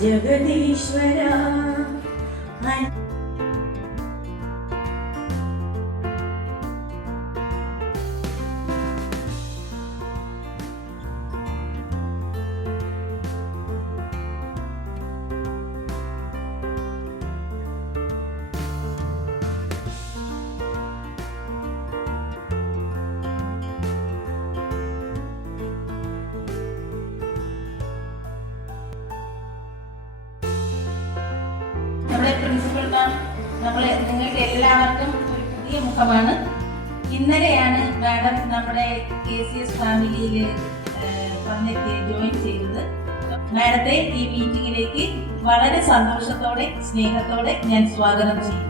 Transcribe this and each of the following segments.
ജഗദീശ്വര. നമ്മുടെ പ്രിൻസിപ്പൽ മാം നിങ്ങൾക്ക് എല്ലാവർക്കും ഒരു പുതിയ മുഖമാണ്. ഇന്നലെയാണ് മാഡം നമ്മുടെ KCS ഫാമിലിയിൽ വന്നെത്തി ജോയിൻ ചെയ്തത്. മാഡത്തെ ഈ മീറ്റിംഗിലേക്ക് വളരെ സന്തോഷത്തോടെ സ്നേഹത്തോടെ ഞാൻ സ്വാഗതം ചെയ്യും.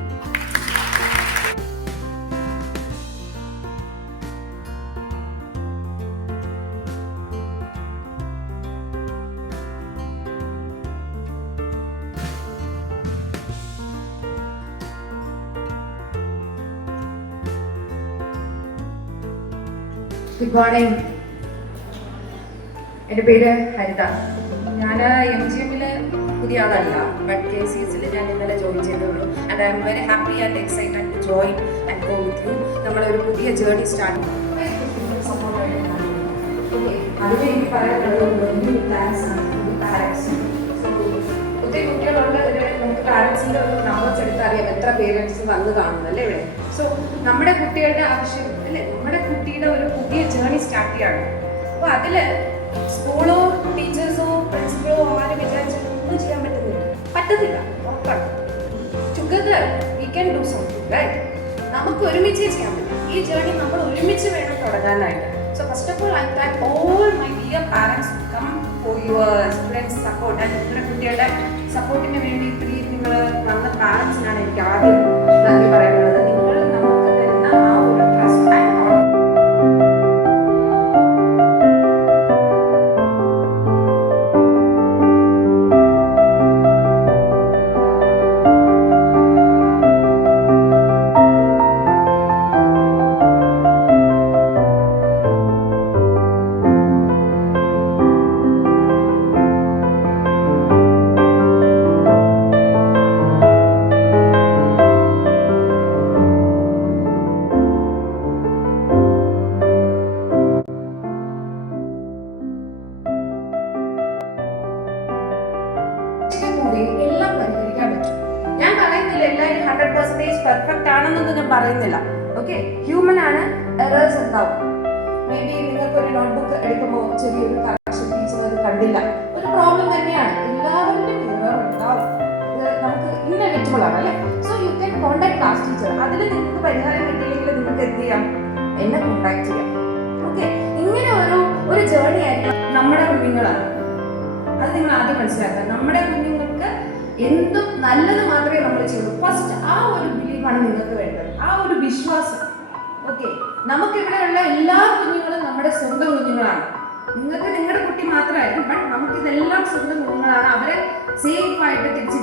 Good morning. എൻ്റെ പേര് ഹരിത. ഞാൻ MGM പുതിയ ആളല്ല, ബട്ട് KCS ഞാൻ ഇന്നലെ ജോയിൻ ചെയ്തേയുള്ളൂ. And I'm very happy and excited to join and go with you. നമ്മളൊരു പുതിയ ജേർണി സ്റ്റാർട്ട് ചെയ്യും. അതിന് എനിക്ക് പറയാനുള്ളത് പ്ലാൻസ് ആണ്. പാരൻസ് ഒത്തിരി കുട്ടികളുണ്ട്. നമുക്ക് പാരൻസിൻ്റെ ഒരു നമ്പേഴ്സ് എടുത്ത് അറിയാം എത്ര പേരൻസ് വന്ന് കാണുന്നല്ലേ ഇവിടെ. സോ നമ്മുടെ കുട്ടികളുടെ ആവശ്യം അല്ലേ, നമ്മുടെ കുട്ടിയുടെ ഒരു പുതിയ ജേർണി സ്റ്റാർട്ട് ചെയ്യാണ്. അപ്പോൾ അതിൽ സ്കൂളോ ടീച്ചേഴ്സോ പ്രിൻസിപ്പളോ ആരും വിചാരിച്ചാൽ ഒന്നും ചെയ്യാൻ പറ്റത്തില്ല. ഉറപ്പാണ്. Together we can do something right. നമുക്ക് ഒരുമിച്ച് ചെയ്യാൻ പറ്റും. ഈ ജേർണി നമ്മൾ ഒരുമിച്ച് വേണം തുടങ്ങാനായിട്ട്. So first of all I thank all my dear parents come for your students support. And നിങ്ങളുടെ കുട്ടികളുടെ സപ്പോർട്ടിന് വേണ്ടി ഇത്രയും നിങ്ങൾ വന്ന പാരൻസിനാണ് എനിക്ക് ആദ്യം നന്ദി പറയുന്നത്. നിങ്ങൾ നമുക്ക് തരുന്ന ആ ഒരു ട്രസ്റ്റ് ആൻഡ് എല്ലാം പരിഹരിക്കാൻ പറ്റും. ഞാൻ പറയുന്നില്ല എല്ലാവരും 100% പെർഫെക്റ്റ് ആണെന്നൊന്നും ഞാൻ പറയുന്നില്ല. ഓക്കെ, ഹ്യൂമൻ ആണ്, എറേഴ്സ് ഉണ്ടാവും. മേ ബി നിങ്ങൾക്ക് ഒരു നോട്ട്ബുക്ക് എടുക്കുമ്പോൾ ചെറിയൊരു കറക്ഷൻ ടീച്ചർ അത് കണ്ടില്ല, ഒരു പ്രോബ്ലം തന്നെയാണ്. എല്ലാവരുടെയും എറർ ഉണ്ടാവും. നമുക്ക് ഇന്നെവിറ്റബിൾ ആണ് അല്ലേ. So you can contact class teacher. അതിൽ നിങ്ങൾക്ക് പരിഹാരം കിട്ടിയില്ലെങ്കിൽ നിങ്ങൾക്ക് എന്ത് ചെയ്യാം, എന്നെ കോൺടാക്ട് ചെയ്യാം. ഓക്കെ, ഇങ്ങനെ ഒരു ജേർണി ആയിരിക്കും നമ്മുടെ കുഞ്ഞുങ്ങളാണ്. അത് നിങ്ങൾ ആദ്യം മനസ്സിലാക്കുക. നമ്മുടെ കുഞ്ഞുങ്ങൾക്ക് എന്തും നല്ലത് മാത്രമേ നമ്മൾ ചെയ്യൂ. ഫസ്റ്റ് ആ ഒരു ബിലീഫാണ് നിങ്ങൾക്ക് വേണ്ടത്, ആ ഒരു വിശ്വാസം. ഓക്കെ, നമുക്കിവിടെയുള്ള എല്ലാ കുഞ്ഞുങ്ങളും നമ്മുടെ സ്വന്തം കുഞ്ഞുങ്ങളാണ്. നിങ്ങൾക്ക് നിങ്ങളുടെ കുട്ടി മാത്രമായിരിക്കും, ബട്ട് നമുക്കിതെല്ലാം സ്വന്തം കുഞ്ഞുങ്ങളാണ്. അവരെ സേഫ് ആയിട്ട് തിരിച്ച്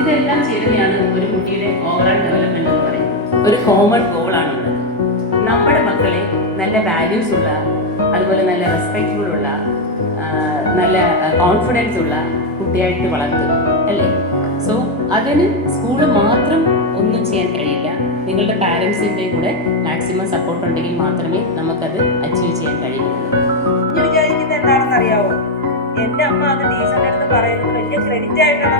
ഇതെല്ലാം ചേരുന്നതാണ് ഒരു കുട്ടിയുടെ ഓവറോൾ ഡെവലപ്മെന്റ് എന്ന് പറയുന്നത്. ഒരു കോമൺ ഗോളാണുള്ളത്. നമ്മുടെ മക്കളെ നല്ല വാല്യൂസ് ഉള്ള, അതുപോലെ നല്ല റെസ്പെക്റ്റ്ഫുൾ ഉള്ള, നല്ല കോൺഫിഡൻസ് ഉള്ള കുട്ടിയായിട്ട് വളർത്തുക അല്ലേ. സോ അതിന് സ്കൂള് മാത്രം ഒന്നും ചെയ്യാൻ കഴിയില്ല. നിങ്ങളുടെ പാരൻസിൻ്റെ കൂടെ മാക്സിമം സപ്പോർട്ട് ഉണ്ടെങ്കിൽ മാത്രമേ നമുക്കത് അച്ചീവ് ചെയ്യാൻ കഴിയുള്ളൂ. ഞാൻ വിചാരിക്കുന്നത് എന്താണെന്ന് അറിയാവോ, എൻ്റെ അമ്മ അത് ടീച്ചറിൻ്റെ അടുത്ത് പറയുന്നത് വലിയ ക്രെഡിറ്റ് ആയിട്ടാണ്